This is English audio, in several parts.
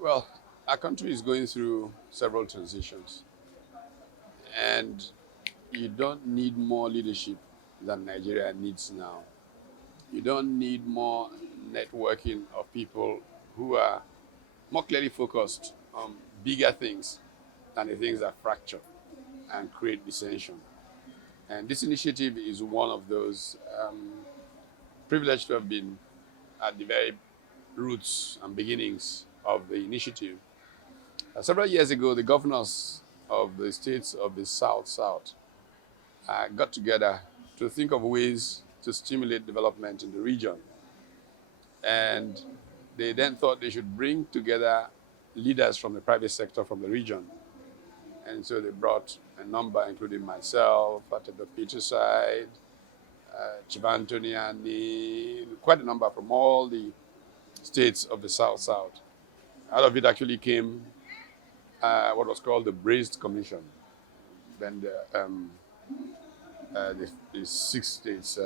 Well, our country is going through several transitions, and you don't need more leadership than Nigeria needs now. You don't need more networking of people who are more clearly focused on bigger things than the things that fracture and create dissension. And this initiative is one of those. Privileged to have been at the very roots and beginnings of the initiative. Several years ago, the governors of the states of the South got together to think of ways to stimulate development in the region. And they then thought they should bring together leaders from the private sector from the region. And so they brought a number, including myself, Ateba Peterside, Chivantoniani, quite a number from all the states of the South. Out of it actually came what was called the Braised Commission. Then the six states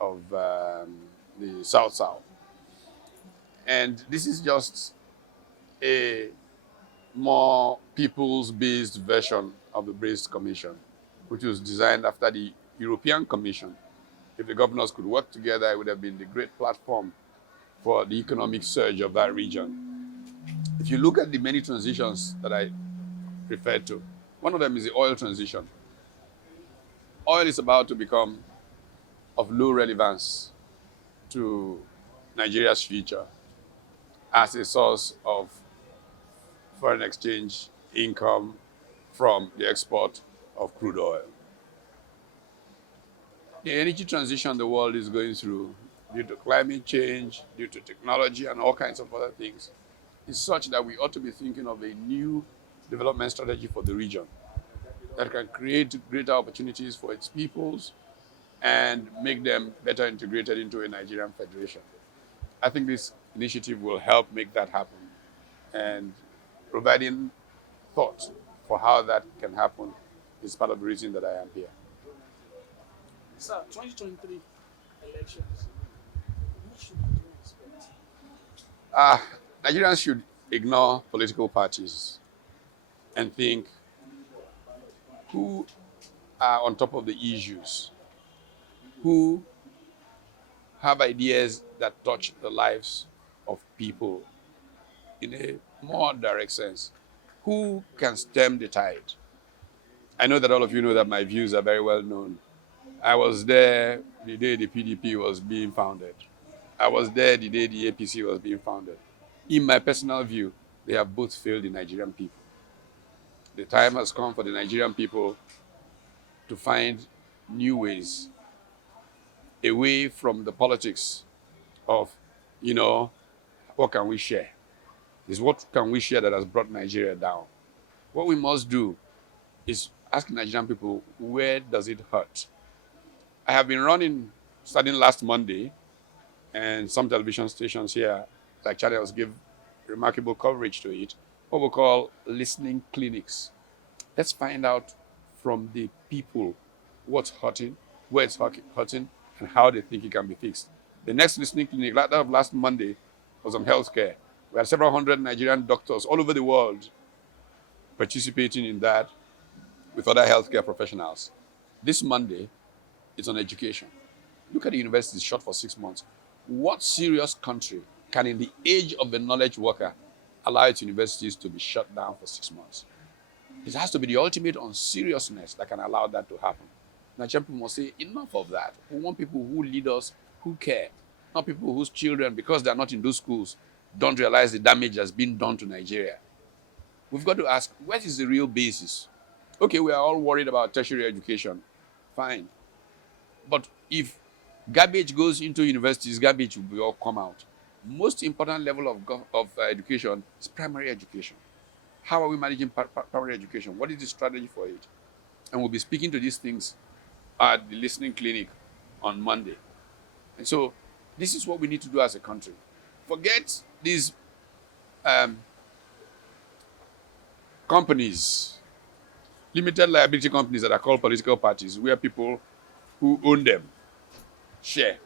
of the South. And this is just a more peoples-based version of the Braised Commission, which was designed after the European Commission. If the governors could work together, it would have been the great platform for the economic surge of that region. If you look at the many transitions that I referred to, one of them is the oil transition. Oil is about to become of low relevance to Nigeria's future as a source of foreign exchange income from the export of crude oil. The energy transition the world is going through due to climate change, due to technology, and all kinds of other things is such that we ought to be thinking of a new development strategy for the region that can create greater opportunities for its peoples and make them better integrated into a Nigerian federation. I think this initiative will help make that happen, and providing thought for how that can happen is part of the reason that I am here. Sir, 2023 elections. What should Nigerians expect? Uh, Nigerians should ignore political parties and think who are on top of the issues, who have ideas that touch the lives of people in a more direct sense, who can stem the tide. I know that all of you know that my views are very well known. I was there the day the PDP was being founded. I was there the day the APC was being founded. In my personal view, they have both failed the Nigerian people. The time has come for the Nigerian people to find new ways away from the politics of, what can we share? It's what can we share that has brought Nigeria down. What we must do is ask Nigerian people, where does it hurt? I have been running, starting last Monday, and some television stations here, like channels, give remarkable coverage to it, what we call listening clinics. Let's find out from the people what's hurting, where it's hurting, and how they think it can be fixed. The next listening clinic, like that of last Monday, was on healthcare. We had several hundred Nigerian doctors all over the world participating in that with other healthcare professionals. This Monday, it's on education. Look at the universities shut for 6 months. What serious country can, in the age of the knowledge worker, allow its universities to be shut down for 6 months? It has to be the ultimate unseriousness that can allow that to happen. Nigerian people must say, enough of that. We want people who lead us, who care, not people whose children, because they're not in those schools, don't realize the damage that's been done to Nigeria. We've got to ask, what is the real basis? Okay, we are all worried about tertiary education. Fine. But if garbage goes into universities, garbage will all come out. Most important level of education is primary education. How are we managing primary education? What is the strategy for it? And we'll be speaking to these things at the listening clinic on Monday. And so this is what we need to do as a country. Forget these companies, limited liability companies that are called political parties, where people who own them share.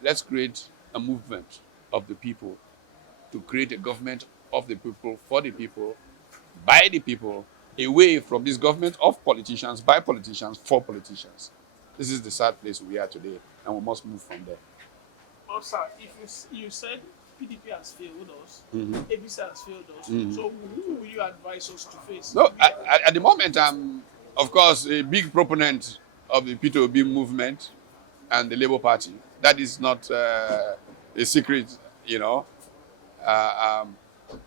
Let's create a movement of the people to create a government of the people, for the people, by the people, away from this government of politicians, by politicians, for politicians. This is the sad place we are today, and we must move from there. Well, sir, if you said PDP has failed us, Mm-hmm. ABC has failed us, Mm-hmm. so who will you advise us to face? No, at the moment, I'm, of course, a big proponent of the P2B movement and the Labour Party. That is not a secret, you know.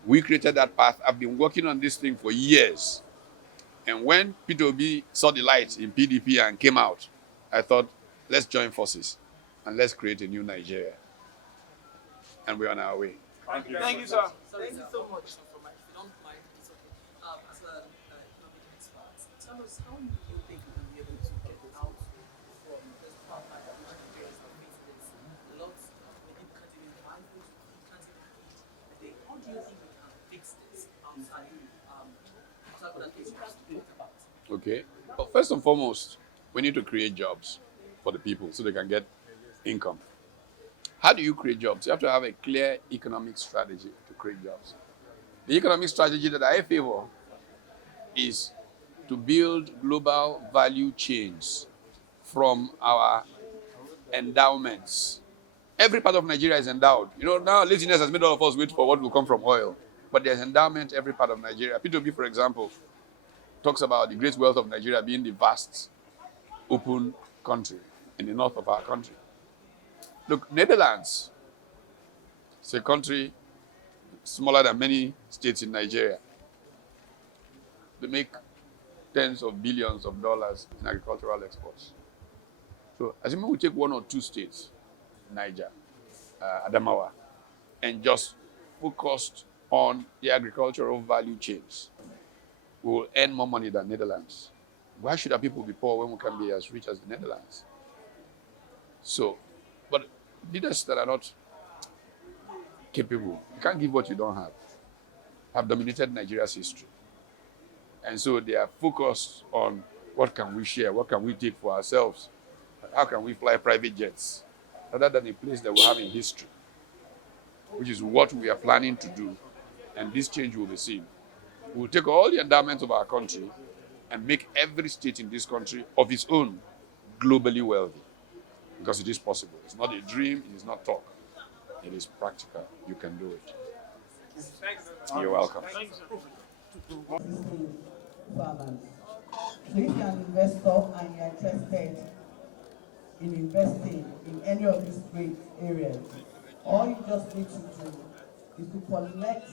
We created that path. I've been working on this thing for years. And when P2B saw the light in PDP and came out, I thought, let's join forces and let's create a new Nigeria. And we're on our way. Thank you, sir. Thank you so much. If you don't mind, it's okay. As an economic expert, tell us how you think we will be able to get out from this problem that which Nigeria is facing. There's lots of maybe we can't even buy food, we can't even eat a day. How do you think we can fix this outside other things we have to talk about? Okay. Well, first and foremost, we need to create jobs for the people so they can get income. How do you create jobs? You have to have a clear economic strategy to create jobs. The economic strategy that I favor is to build global value chains from our endowments. Every part of Nigeria is endowed. You know, now laziness has made all of us wait for what will come from oil. But there's endowment every part of Nigeria. P2B, for example, talks about the great wealth of Nigeria being the vast, open country in the north of our country. Look, Netherlands, it's a country smaller than many states in Nigeria. They make tens of billions of dollars in agricultural exports. So, assuming we take one or two states, Niger, Adamawa, and just focused on the agricultural value chains, we will earn more money than Netherlands. Why should our people be poor when we can be as rich as the Netherlands? So, but leaders that are not capable, you can't give what you don't have dominated Nigeria's history. And so they are focused on what can we share, what can we take for ourselves, how can we fly private jets, rather than a place that we have in history, which is what we are planning to do, and this change will be seen. We will take all the endowments of our country and make every state in this country of its own globally wealthy. Because it is possible. It's not a dream, it is not talk. It is practical. You can do it. You're welcome. Farmers. So if you're an investor and you're interested in investing in any of these three areas, all you just need to do is to collect